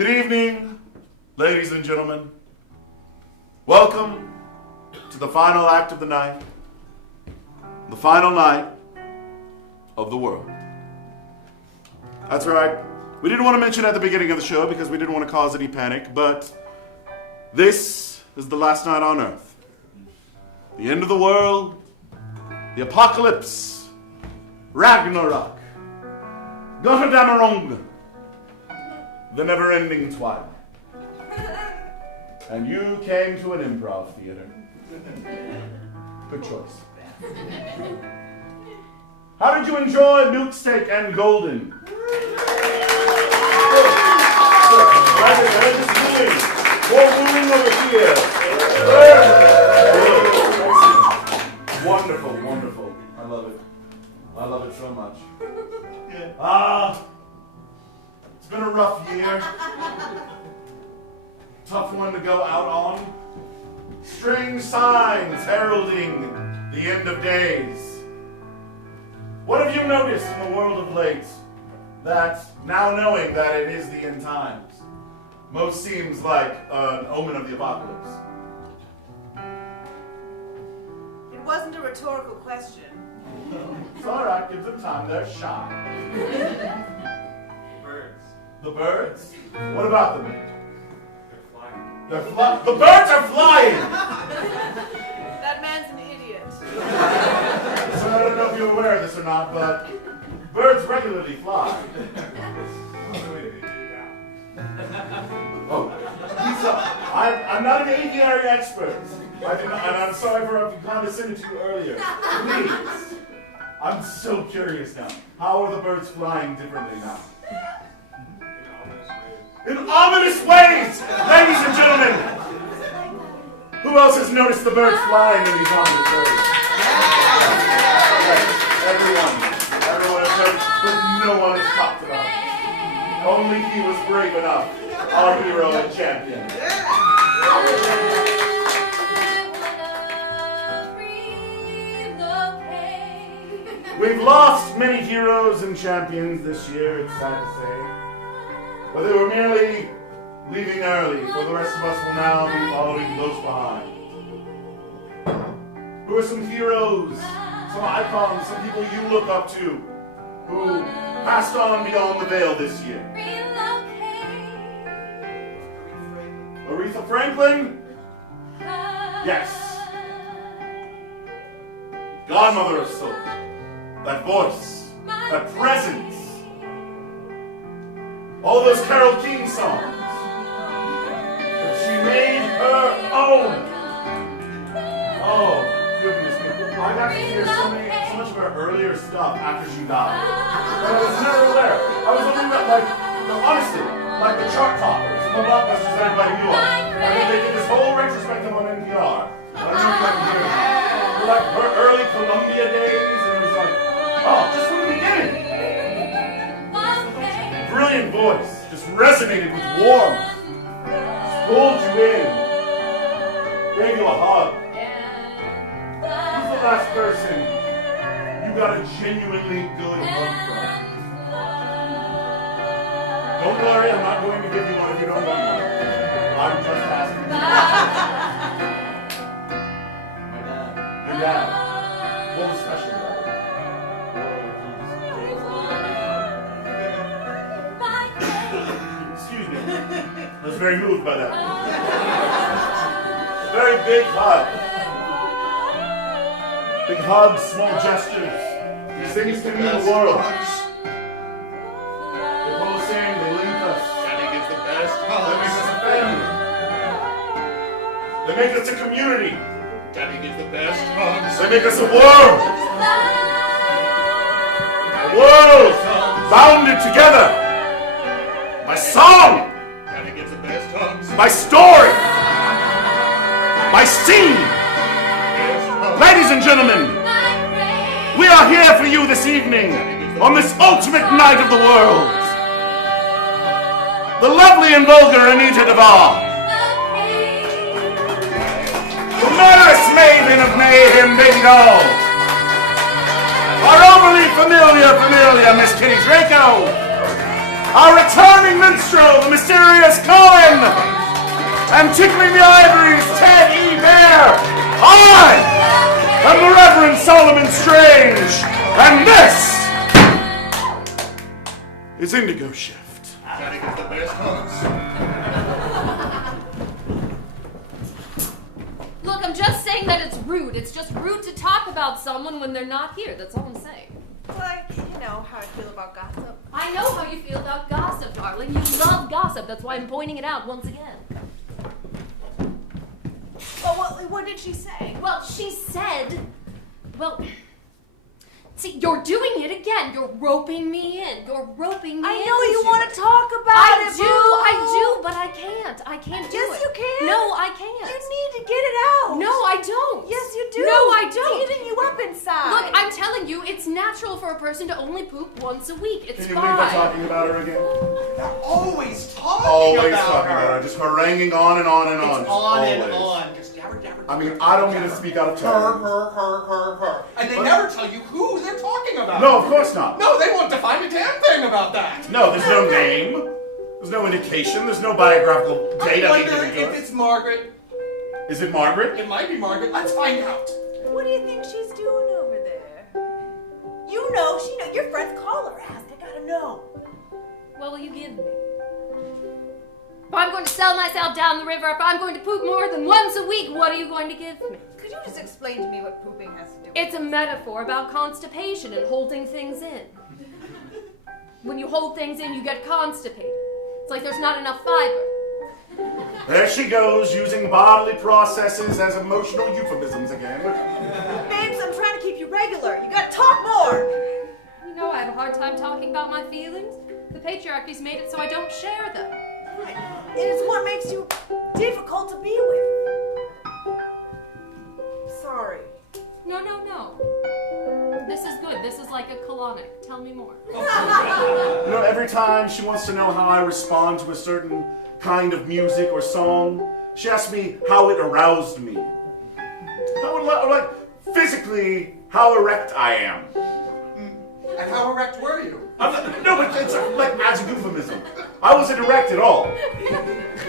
Good evening, ladies and gentlemen. Welcome to the final act of the night, the final night of the world. That's right. We didn't want to mention at the beginning of the show because we didn't want to cause any panic, but this is the last night on Earth. The end of the world, the apocalypse, Ragnarok, Götterdämmerung, the never-ending twilight. And you came to an improv theater. Good choice. How did you enjoy Milk Steak and Golden? More moving over here. Wonderful, wonderful. I love it. I love it so much. It's been a rough year. Tough one to go out on. Strange signs heralding the end of days. What have you noticed in the world of late that, now knowing that it is the end times, most seems like an omen of the apocalypse? It wasn't a rhetorical question. It's alright, give them time, they're shy. Birds. The birds? What about them? They're flying. They're the birds are flying! That man's an idiot. So I don't know if you're aware of this or not, but birds regularly fly. Oh, I'm not an aviary expert. And I'm sorry for condescending to you earlier. Please. I'm so curious now. How are the birds flying differently now? In ominous ways! Ladies and gentlemen! Who else has noticed the birds flying in these ominous ways? Everyone has noticed, but no one has talked about it. Only he was brave enough, our hero and champion. We've lost many heroes and champions this year, it's sad to say. But they were merely leaving early, for the rest of us will now be following those behind. Who are some heroes, some icons, some people you look up to, who passed on beyond the veil this year? Aretha Franklin? Yes. Godmother of soul. That voice, that presence. All those Carole King songs that she made her own. Oh, goodness me. I got to hear so much of her earlier stuff after she died. But I was never aware. I was looking at, honestly, like the chart toppers and the blockbusters that everybody knew of. And then they did this whole retrospective on NPR. I don't know if you got to hear it. Like her early Columbia days, and it was like, oh, just from the beginning. Brilliant voice, just resonated with warmth, just pulled you in, gave you a hug. Who's the last person you got a genuinely good hug from? Don't worry, I'm not going to give you one if you don't want one. I'm just asking you. My dad. Your dad. What was special about it? Excuse me. I was very moved by that. Very big hug. Big hugs, small gestures. These things can mean the world. They pull us in, they link us. Daddy gives the best They make hugs. us a family. They make us a community. Daddy gives the best hugs. They make us a world. A world bounded together by song, Daddy gives the best hugs. by story, by scene. Best hugs. Ladies and gentlemen, we are here for you this evening on this ultimate night of the world. The lovely and vulgar Anita Devar. The murderous maven of mayhem, baby doll. Our overly familiar Miss Kitty Draco. our returning minstrel, the mysterious Cohen, and tickling the ivories, Ted E. Bear. I am the Reverend Solomon Strange, and this is Indigo Shift. Daddy gets the best hugs. Look, I'm just saying that it's rude. It's just rude to talk about someone when they're not here. That's all I'm saying. Like, you know how I feel about gossip. I know how you feel about gossip, darling. You love gossip. That's why I'm pointing it out once again. Oh, what did she say? Well, she said... Well... See, you're doing it again. You're roping me in. You're roping me in. I know you want to talk about it, I do, but I can't. I can't do it. Yes, you can. No, I can't. You need to get it out. No, I don't. Yes, you do. No, I don't. It's eating you up inside. Look, I'm telling you, it's natural for a person to only poop once a week. It's Can you fine. believe I'm talking about her again? They're always talking Always about talking her. about her, just haranguing on and on and on. It's on and Always. on. Just jabber, jabber. I mean, I don't mean to speak out of Her, turn. her. And they But- never tell you who they're talking about. No, of course not. No, they won't define a damn thing about that. No, there's no name. There's no indication. There's no biographical I data. wonder given to if us. it's Margaret. Is it Margaret? It might be Margaret. Let's find out. What do you think she's doing over there? You know, she know. Your friends call her. Ask. I gotta know. What will you give me? If I'm going to sell myself down the river, if I'm going to poop more than once a week, what are you going to give me? Could you just explain to me what pooping has to do with It's a metaphor about constipation and holding things in. When you hold things in, you get constipated. It's like there's not enough fiber. There she goes, using bodily processes as emotional euphemisms again. Babes, I'm trying to keep you regular. You gotta talk more. You know, I have a hard time talking about my feelings. The patriarchy's made it so I don't share them. It is what makes you difficult to be with. Sorry. No. This is good. This is like a colonic. Tell me more. You know, every time she wants to know how I respond to a certain kind of music or song, she asks me how it aroused me. Like, physically, how erect I am. And how erect were you? No, but it's like as a euphemism. I wasn't erect at all.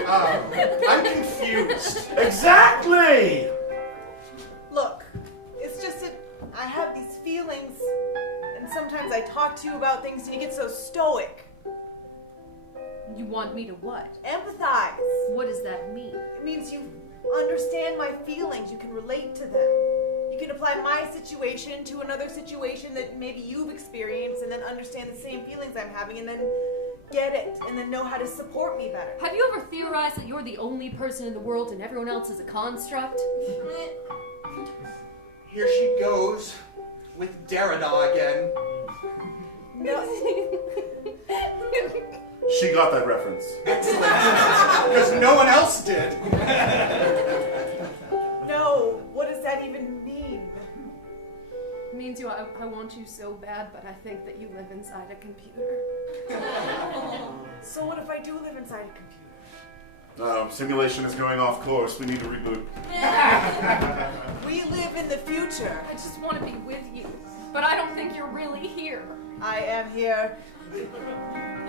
I'm confused. Exactly! Look, it's just that I have these feelings, and sometimes I talk to you about things and you get so stoic. You want me to what? Empathize. What does that mean? It means you understand my feelings, you can relate to them. You can apply my situation to another situation that maybe you've experienced and then understand the same feelings I'm having and then get it and then know how to support me better. Have you ever theorized that you're the only person in the world and everyone else is a construct? Here she goes with Derrida again. No. She got that reference. Because no one else did. No, what does that even mean? It means I want you so bad, but I think that you live inside a computer. So what if I do live inside a computer? Simulation is going off course. We need to reboot. We live in the future. I just want to be with you, but I don't think you're really here. I am here.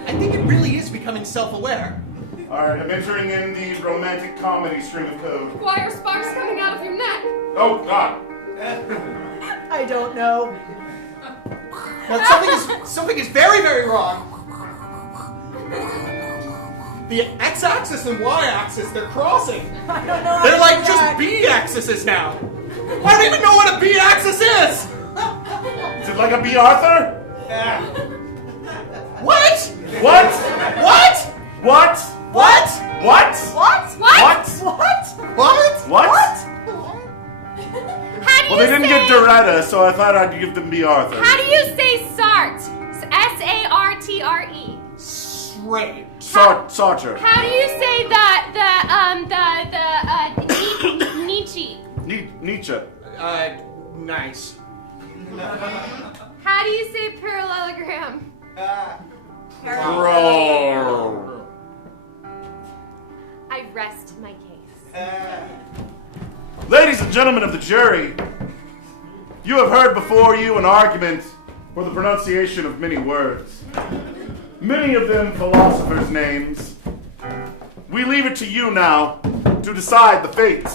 I think it really is becoming self-aware. Alright, I'm entering in the romantic comedy stream of code. Why are sparks coming out of your neck? Oh, God. I don't know. Now something is very, very wrong. The x-axis and y-axis, they're crossing. I don't know. They're like just b-axes now. I don't even know what a b-axis is. Is it like a B. Arthur? What? What? What? What? What? What? What? What? What? What? How do Well, they didn't get Doretta, so I thought I'd give them B. Arthur. How do you say Sart? S-A-R-T-R-E. Straight. Sartre. How do you say Nietzsche? Nietzsche. Nice. How do you say parallelogram? Bro. I rest my case. Ladies and gentlemen of the jury, you have heard before you an argument for the pronunciation of many words. many of them philosophers' names. We leave it to you now to decide the fate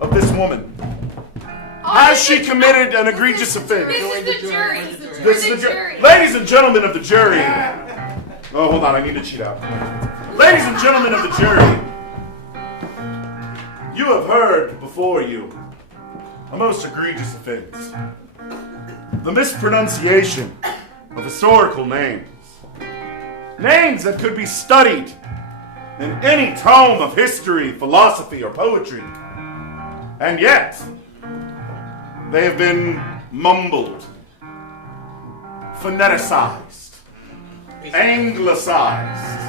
of this woman. Has she committed an egregious offense? This is the jury. This is the jury. Ladies and gentlemen of the jury. Oh, hold on, I need to cheat out. Ladies and gentlemen of the jury, you have heard before you a most egregious offense. The mispronunciation of historical names. Names that could be studied in any tome of history, philosophy, or poetry. And yet, they have been mumbled, phoneticized, anglicized.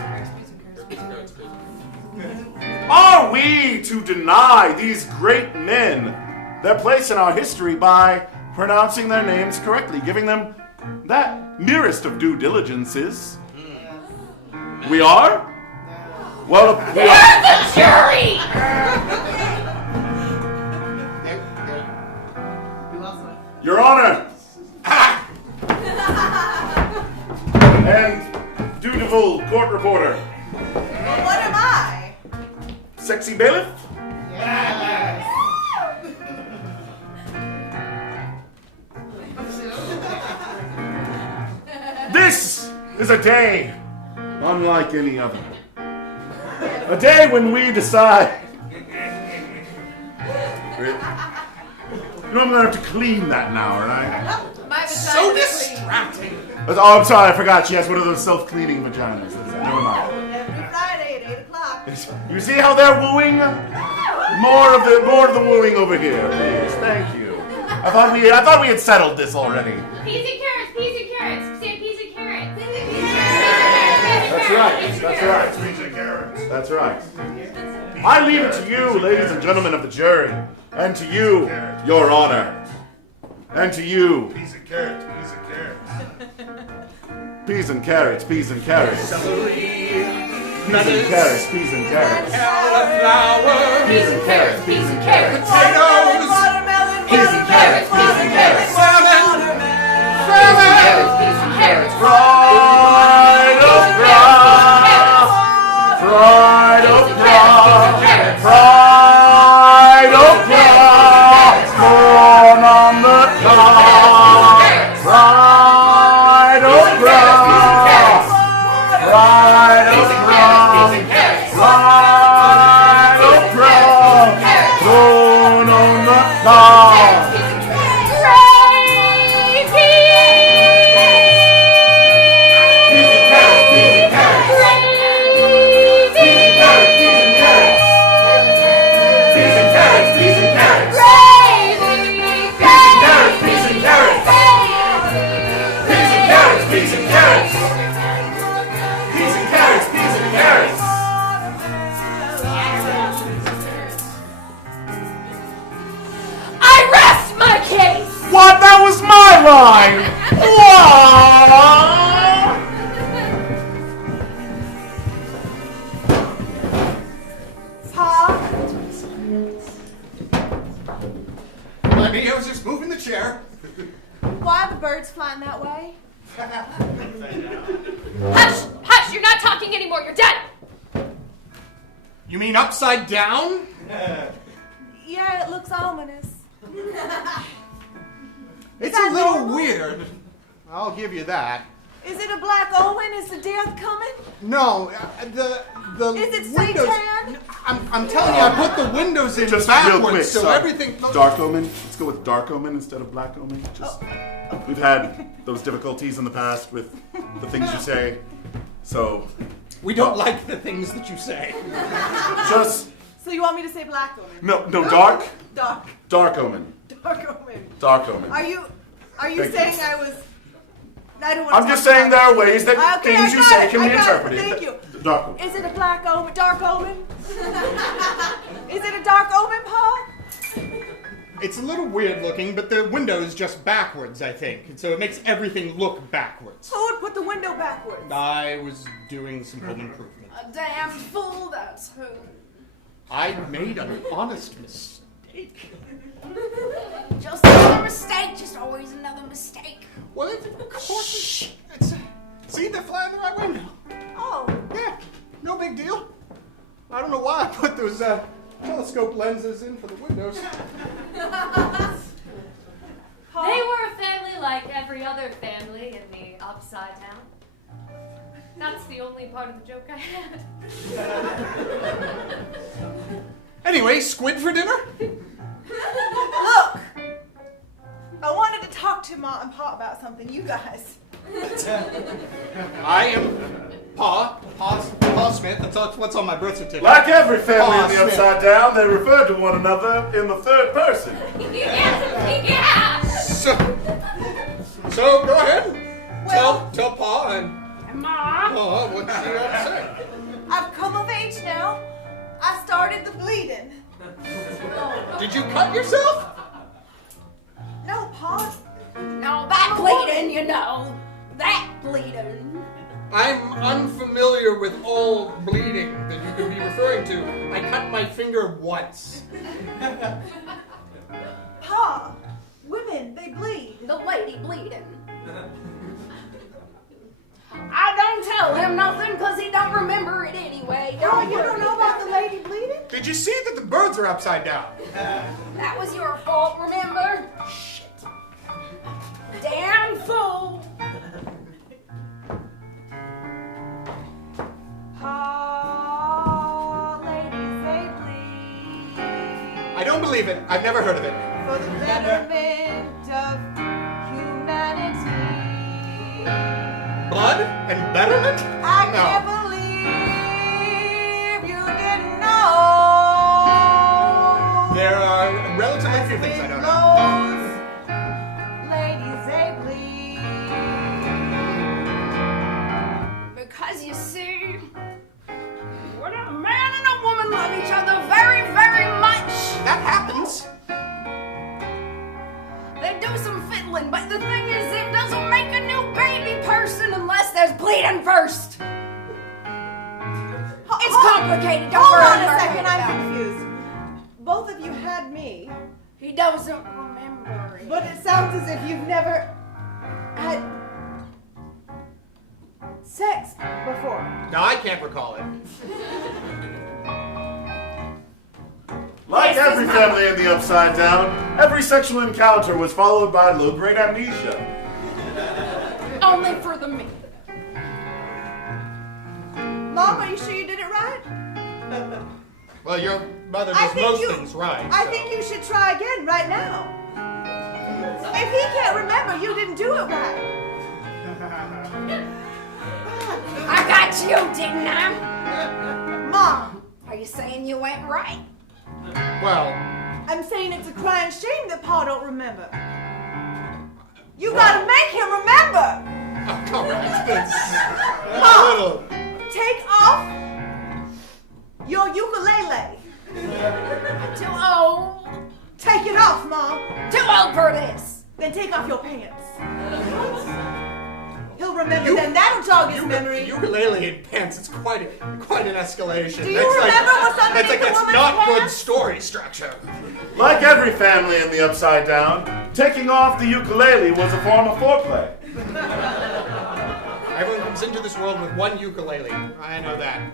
Are we to deny these great men their place in our history by pronouncing their names correctly, giving them that merest of due diligences? We are? Well, we You're are. the jury! Your Honor! And dutiful court reporter. Well, what am I? Sexy bailiff? This is a day unlike any other. A day when we decide. You know, I'm gonna have to clean that now, right? My So vagina is clean. distracting. Oh, I'm sorry, I forgot. She has one of those self-cleaning vaginas. Never mind. Every Friday at 8 o'clock. You see how they're wooing? More of the wooing over here, please. Thank you. I thought we had settled this already. Peas and carrots, peas and carrots. Say peas and carrots. That's right. That's right. Peas and carrots. That's right. I leave it to you, ladies and gentlemen of the jury, and to you, Your Honor, and to you, Peas and carrots. Peas and carrots. peas and carrots, peas and carrots, Celery, peas and lettuce, carrots, peas and carrots, cauliflower, Peas and carrots, peas and carrots. potatoes, Watermelon, Peas and carrots, peas and carrots. salmon, Peas and carrots. fried okra, fried okra, fried okra, corn on the cob, fried okra, fried okra, fried okra, corn on the cob. I rest my case! What? That was my line! What? Pa, Honey, I was just moving the chair. why are the birds flying that way? Hush! Hush! You're not talking anymore. You're dead! You mean upside down? Yeah, it looks ominous. It's that a little normal? weird. I'll give you that. Is it a black omen? Is the death coming? No, the Is it windows. Satan? I'm telling you, I put the windows in Just backwards, real quick, so everything. Dark omen. Let's go with dark omen instead of black omen. Just we've had those difficulties in the past with the things you say, so We don't like the things that you say. just So you want me to say black omen? no dark Dark omen, omen. dark omen. Are you Thank you. saying I was? I don't want I'm just saying there are ways that Okay, things I you got say it, can I be got it, interpreted. thank you. Dark omen. Is it a black omen? Dark omen? Is it a dark omen, Pa? It's a little weird looking, but the window is just backwards, I think. And so it makes everything look backwards. Who would put the window backwards? I was doing some home improvement. A damn fool, that's who. I made an honest mistake. Just another mistake, just always another mistake. Well, of course, it's see the fly in the right window. I put those telescope lenses in for the windows. They were a family like every other family in the Upside Down. That's the only part of the joke I had. Anyway, squid for dinner? Look! I wanted to talk to Ma and Pa about something, you guys. I am Pa Smith. That's what's on my birth certificate. Like every family Pa in the Smith. Upside Down, they refer to one another in the third person. Yeah! So go ahead. Well- Tell Pa and Ma. Pa what she has to say. I've come of age now. I started the bleeding. Did you cut yourself? No, Pa. No, that bleeding, you know. That bleeding. I'm unfamiliar with all bleeding that you could be referring to. I cut my finger once. Pa, women, they bleed. The lady bleeding. I don't tell him nothing because he don't remember it anyway. Oh, you don't know about the lady bleeding? Did you see that the birds are upside down? That was your fault, remember? Shit. Damn fool. Pa, ladies, they bleed. I don't believe it. I've never heard of it. For the betterment of humanity. Blood and betterment? I No. can't believe you didn't know. There are relatively few things I don't know. Blows, ladies, they bleed. Because you see, when a man and a woman love each other very, very much, That happens. they do some fiddling, but the thing is, it doesn't make a new baby person unless there's bleeding first. It's complicated. Don't Hold worry on a about second, it. I'm confused. Both of you had me, He doesn't remember it. but it sounds as if you've never had sex before. No, I can't recall it. Like every family in the Upside Down, every sexual encounter was followed by low-grade amnesia. Only for the me. Mom, are you sure you did it right? Well, your mother I does think most you- things right. I so. think you should try again right now. If he can't remember, you didn't do it right. I got you, didn't I? Mom, Are you saying you went right? Well, I'm saying it's a crying shame that Pa don't remember. You gotta make him remember. all right. That's a Mom. little. Take off your ukulele. Too old. Take it off, Mom. Too old for this. Then take off your pants. He'll remember then. That'll jog his memory. Ukulele in pants. It's quite an escalation. Do you remember what's underneath the That's woman's not good pants? story structure. Like every family in the Upside Down, taking off the ukulele was a form of foreplay. Everyone comes into this world with one ukulele. I know that.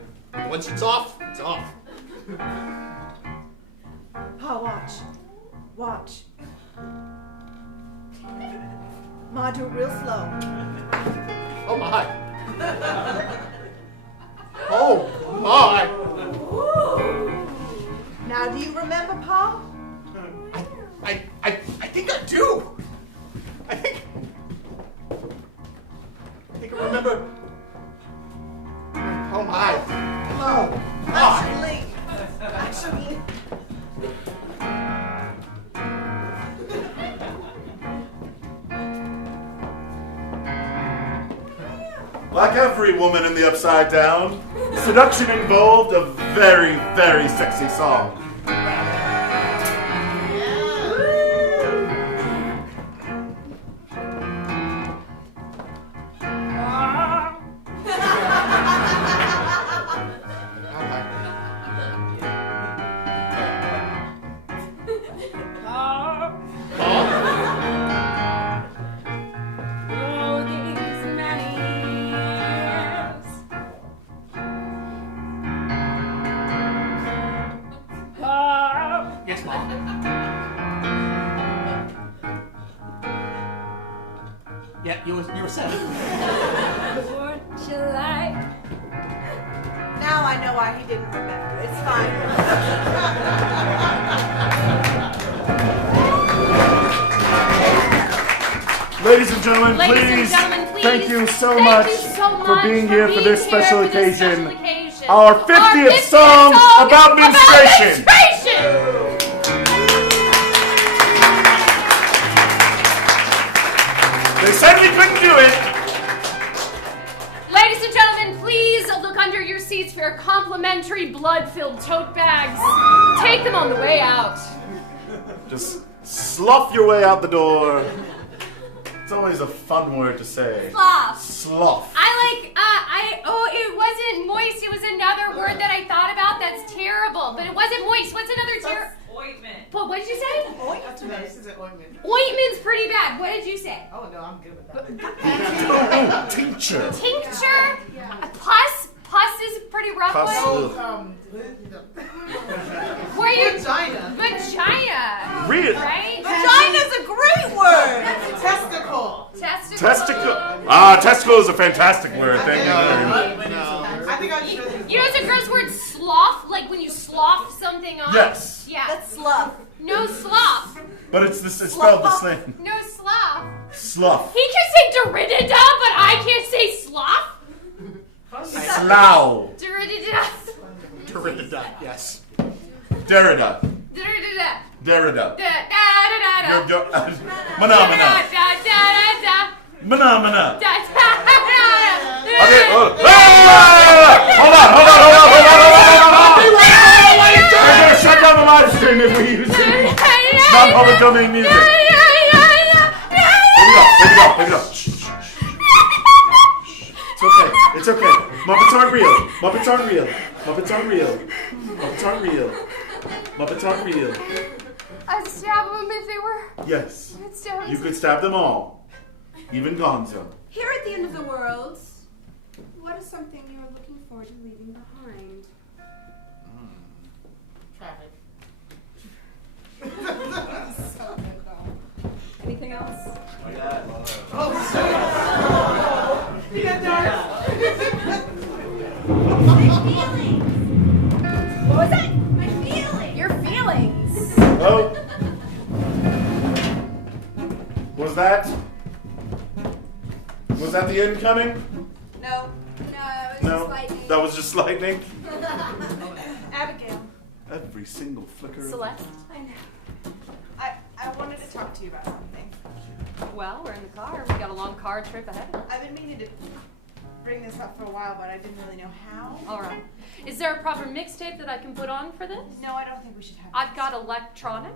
Once it's off, it's off. Pa, watch. Watch. Ma, do it real slow. Oh my. Oh my. Now, do you remember, Pa? I think I do. I think I remember. Oh my. Mom, My. I should leave. I should leave. Like every woman in the Upside Down, seduction involved a very, very sexy song. All these many years. Yeah, you were saying. 4th of July. Now I know why he didn't remember. It's fine. Ladies and gentlemen, Ladies and please, gentlemen, please, thank you so thank much you so much for being here for this special for this occasion. special occasion. Our 50th song about menstruation. They said we couldn't do it. Ladies and gentlemen, please look under your seats for your complimentary blood-filled tote bags. Take them on the way out. Just slough your way out the door. It's always a fun word to say. Slough. Slough. It wasn't moist. It was another word that I thought about that's terrible. But it wasn't moist. What's another terrible? Ointment. But what did you say? That's what this is an ointment. Ointment's pretty bad. What did you say? Oh no, I'm good with that. Oh, tincture. Tincture? Pus? Pus is a pretty rough Pus. one. Were you? Vagina. Vagina. Really? Right? Vagina's a great word. That's a testicle. Testicle. Testicle. Testicle is a fantastic word. Thank you very much. I think I should. You know, it's a gross word, slough, like when you slough something off. Yes. Yeah. That's slough. No slough. But it's spelled the same. No slough. Slough. He can say Doridida, but I can't say slough. Slough. Doridida. Derrida, yes. Derrida. Doridida. Derrida. Da-da-da-da. Phenomena. Da-da-da-da. Phenomena. Da-da-da-da. Okay. Hold on. We're gonna shut down the live stream if we use non-public domain music. Pick it up. Shh. It's okay. Muppets aren't real. Muppets aren't real. I'd stab them if they were. Yes. I'd stab them. You could stab them all. Even Gonzo. Here at the end of the world, what is something you are looking forward to leaving behind? Traffic. Anything else? What was that? My feelings. Your feelings. Oh. Was that the end coming? No. No. That was just lightning. Abigail, Every single flicker. Celeste? I wanted to talk to you about something. Well, we're in the car. We got a long car trip ahead of us. I've been meaning to bring this up for a while, but I didn't really know how. All right. Is there a proper mixtape that I can put on for this? No, I don't think we should have. I've got electronic.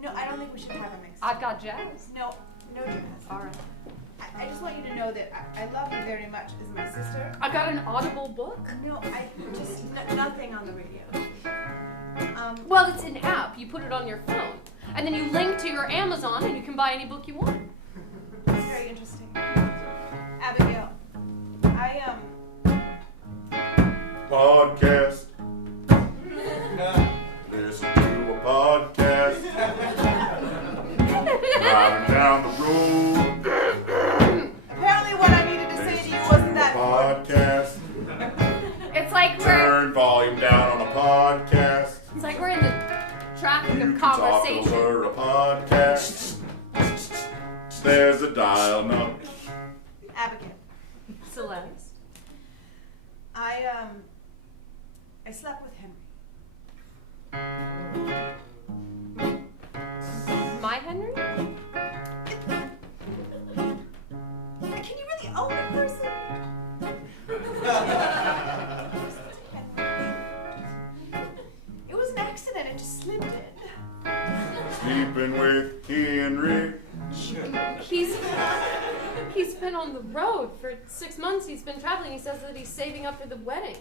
No, I don't think we should have a mix. I've got jazz. No jazz. All right. I just want you to know that I love you very much as my sister. I've got an audible book. No, nothing on the radio. Well, it's an app. You put it on your phone. And then you link to your Amazon and you can buy any book you want. That's very interesting. Abigail, Podcast. Listen to a podcast. Driving down the road. apparently what I needed to say to you wasn't that Podcast. It's like Turn volume down on a podcast. It's like we're in the traffic You of can talk conversation. over a podcast. There's a dial note. Abigail. Celeste. I slept with Henry. My Henry? Can you really own a person? It was an accident. It just slipped in. Sleeping with Henry. He's been on the road for 6 months. He's been traveling. He says that he's saving up for the wedding.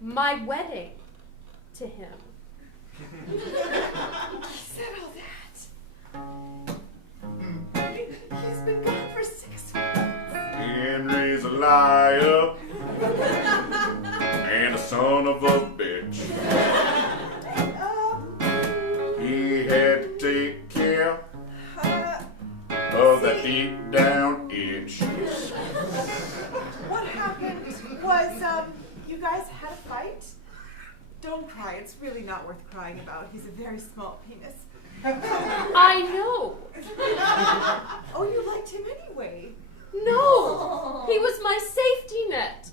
My wedding to him. He said all that. He's been gone for 6 months. Henry's a liar. And a son of a bitch. He had to take care of it down inches. What happened was, you guys had a fight? Don't cry, it's really not worth crying about. He's a very small penis. I know. Oh, you liked him anyway. No, he was my safety net.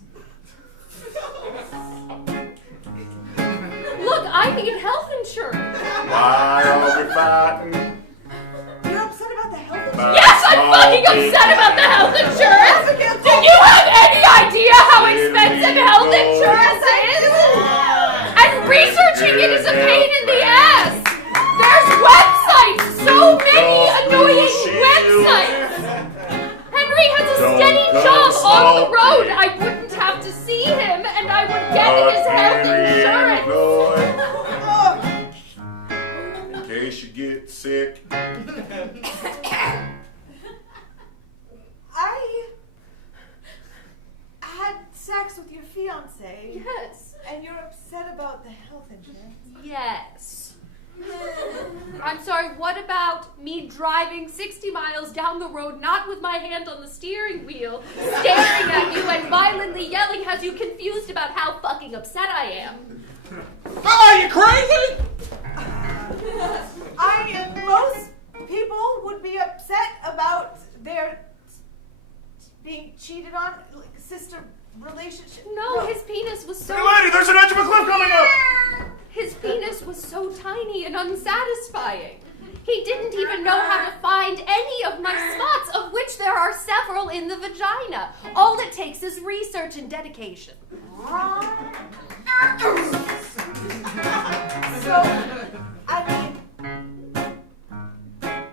Look, I need health insurance. Why are we fighting? You're upset about the health insurance? Yes, I'm fucking upset about the health insurance. Do you have any idea how expensive health insurance is? And researching it is a pain in the ass. There's websites, so many annoying websites. Henry has a steady job on the road. I wouldn't have to see him, and I would get his health insurance. In case you get sick. I had sex with your fiance. Yes. And you're upset about the health insurance. Yes. I'm sorry, what about me driving 60 miles down the road, not with my hand on the steering wheel, staring at you and violently yelling has you confused about how fucking upset I am? Are you crazy? Most people would be upset about their being cheated on, like sister relationship. No, his penis was so... Hey lady, there's an edge of a cliff coming up! His penis was so tiny and unsatisfying. He didn't even know how to find any of my spots, of which there are several in the vagina. All it takes is research and dedication. So, I mean,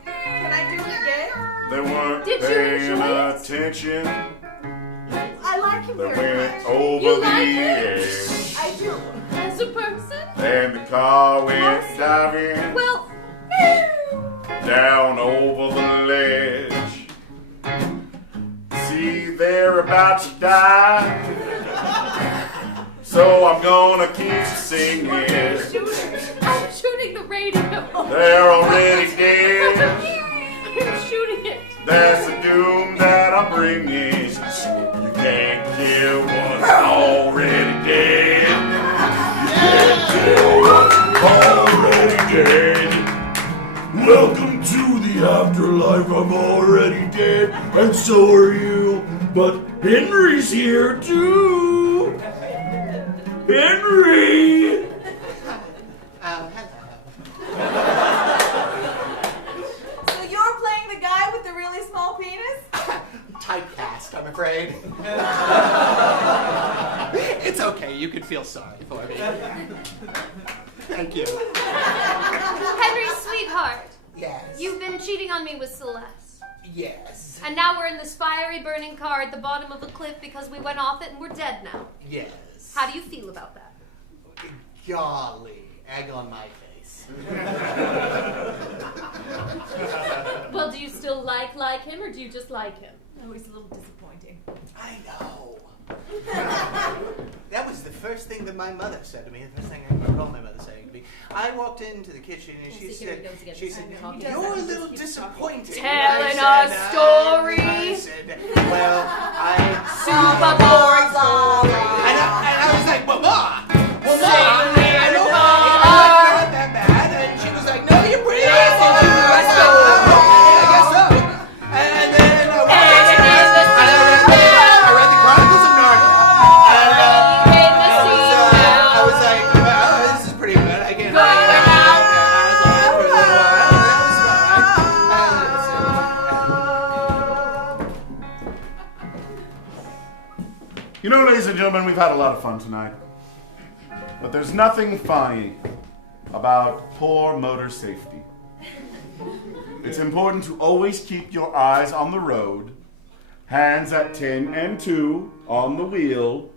can I do it again? They weren't Did you paying enjoy it? attention. I like him They very went much. over You the like him? edge. I do. As a person? And the car went diving Well, down over the ledge. See, they're about to die. So I'm gonna keep singing. I'm shooting the radio. They're already dead. I'm shooting it. That's the doom that I'm bringing. You can't kill what's already dead. You can't kill what's already dead. Welcome to the afterlife. I'm already dead, and so are you. But Henry's here too. Henry. So you're playing the guy with the really small penis? Typecast, I'm afraid. It's okay, you can feel sorry for me. Thank you. Henry, sweetheart, Yes. you've been cheating on me with Celeste. Yes. And now we're in this fiery, burning car at the bottom of a cliff because we went off it and we're dead now. Yes. How do you feel about that? Golly, egg on my face. Well, do you still like him or do you just like him? Oh, he's a little disappointing. I know. That was the first thing that my mother said to me. The first thing I recall my mother saying to me. I walked into the kitchen and she said, "You're a little disappointing." Telling And I a said, story. I said, "Well, I Super boring story. And I was like, "Well, Ma, I know Sing not that bad." And she was like, "No, you're pretty." I guess so. And then I read the Chronicles of Narnia. I was like, well, this is pretty good. I can't. You know, ladies and gentlemen, we've had a lot of fun tonight. But there's nothing funny about poor motor safety. It's important to always keep your eyes on the road, hands at 10 and 2 on the wheel,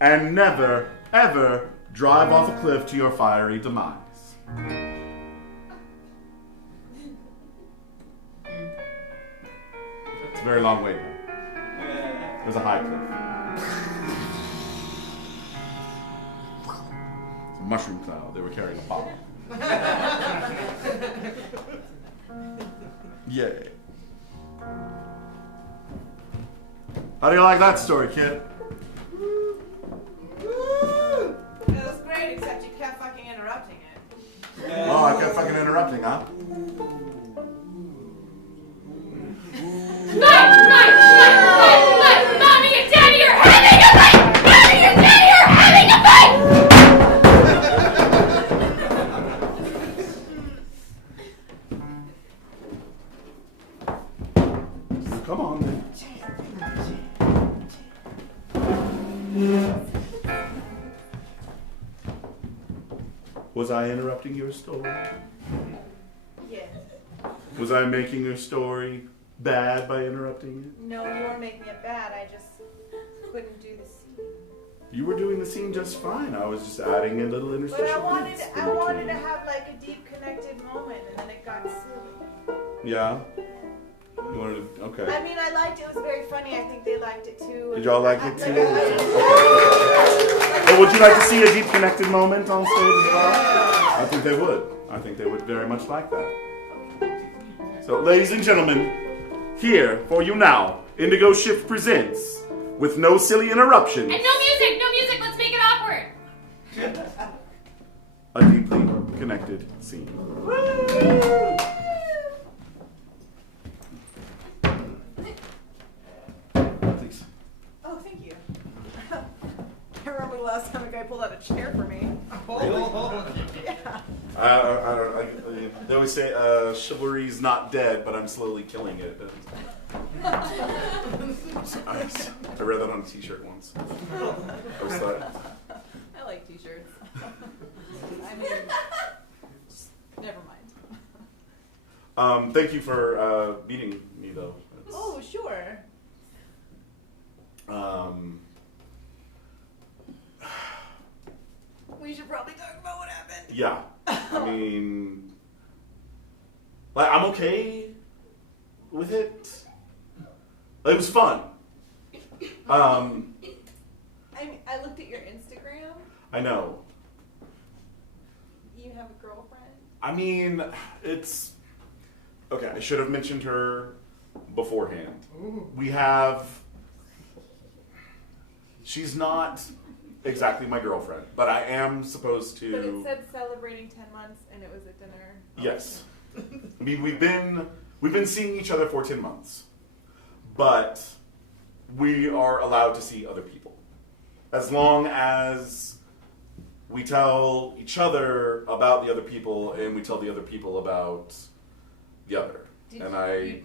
and never, ever drive off a cliff to your fiery demise. It's a very long way though. There's a high cliff. It's a mushroom cloud. They were carrying a bomb. Yay. How do you like that story, kid? It was great, except you kept fucking interrupting it. Oh, I kept fucking interrupting, huh? Mommy and Daddy are having a fight! Mommy and Daddy are having a fight! Come on, then. Was I interrupting your story? Yes. Was I making your story bad by interrupting it? No, you weren't making it bad. I just couldn't do the scene. You were doing the scene just fine. I was just adding a little But interstitial I wanted beats in to between. have like a deep connected moment, and then it got silly. Yeah? You wanted to, okay. I mean, I liked it. It was very funny. I think they liked it too. Did y'all like it too? Like, But would you like to see a deep connected moment on stage as well? I think they would. I think they would very much like that. So, ladies and gentlemen, here for you now, Indigo Shift presents, with no silly interruptions, And no music, let's make it awkward. a deeply connected scene. Please. oh, thank you. I remember the last time a guy pulled out a chair for me. Yeah. They always say chivalry's not dead, but I'm slowly killing it. I read that on a t-shirt once. I always thought, I like t-shirts. I mean, just, never mind. thank you for meeting me, though. Oh, sure. We should probably talk about what happened. Yeah. I mean, like, I'm okay with it. It was fun. I mean, I looked at your Instagram. I know. You have a girlfriend? I mean, it's... Okay, I should have mentioned her beforehand. We have... She's not exactly my girlfriend, but I am supposed to... But it said celebrating 10 months, and it was a dinner. Yes. I mean, we've been seeing each other for 10 months, but we are allowed to see other people. As long as we tell each other about the other people, and we tell the other people about the other. You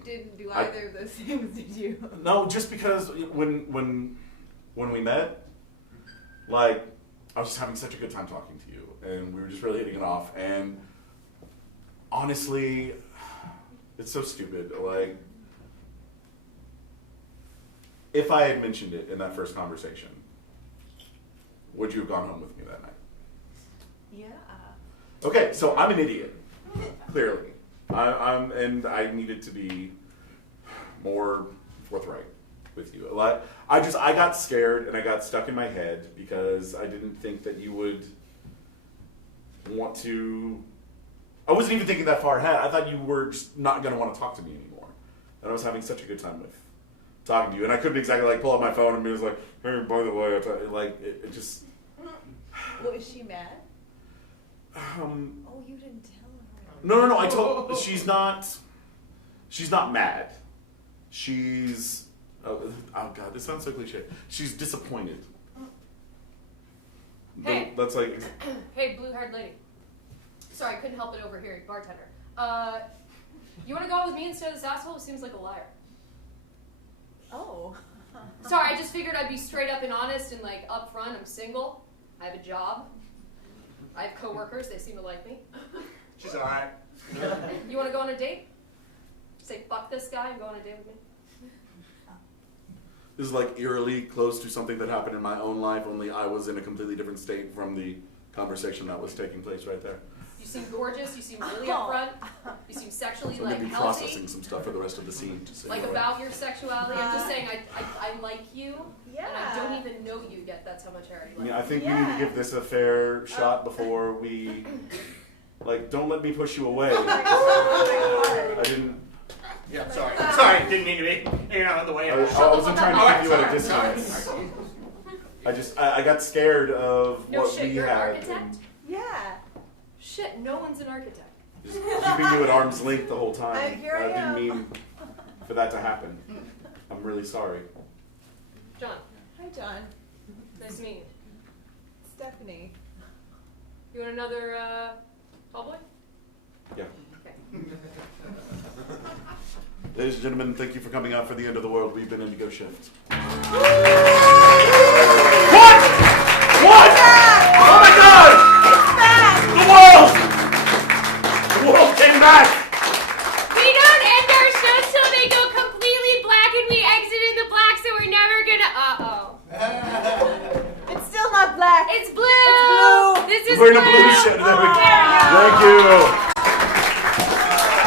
didn't do I- either of those things, did you? No, just because when we met, like, I was just having such a good time talking to you, and we were just really hitting it off, and honestly, it's so stupid. Like, if I had mentioned it in that first conversation, would you have gone home with me that night? Yeah. Okay, so I'm an idiot, clearly. And I needed to be more forthright with you. Like, I got scared and I got stuck in my head because I didn't think that you would want to. I wasn't even thinking that far ahead. I thought you were just not going to want to talk to me anymore. And I was having such a good time with talking to you. And I couldn't exactly like pull out my phone and be like, hey, by the way, it just. Well, is she mad? Oh, you didn't tell her. No. I told. She's not mad. She's. Oh God, this sounds so cliche. She's disappointed. Hey. That's like. Hey, blue-haired lady. Sorry, I couldn't help it over here, bartender. You want to go out with me instead of this asshole who seems like a liar? Oh. Sorry, I just figured I'd be straight up and honest and like upfront. I'm single. I have a job. I have coworkers. They seem to like me. She's alright. You want to go on a date? Say fuck this guy and go on a date with me. This is like eerily close to something that happened in my own life, only I was in a completely different state from the conversation that was taking place right there. You seem gorgeous. You seem really upfront. You seem sexually So I'm like gonna be healthy. processing some stuff for the rest of the scene. Just so Like you know. about your sexuality. I'm just saying I like you. Yeah. And I don't even know you yet. That's how much I already I mean, like I think we Yeah. need to give this a fair shot before we, like, don't let me push you away. Oh my God. I didn't. Yeah, sorry. didn't mean to be, in the way I of wasn't trying to keep you at a distance. I got scared of No what shit, we you're an had. architect? Yeah. Shit, no one's an architect. Just keeping you at arm's length the whole time. Here I didn't am. mean for that to happen. I'm really sorry. John, Hi, John. nice to meet you. Stephanie. You want another, tall boy? Yeah. Okay. Ladies and gentlemen, thank you for coming out for the end of the world. We've been Indigo Shift. What? What? Oh my God! It's back! The world! The world came back! We don't end our shows till they go completely black and we exit in the black, so we're never gonna. It's still not black. It's blue. It's blue. This is We're in a blue. blue shirt. There we go. There we go. Thank you.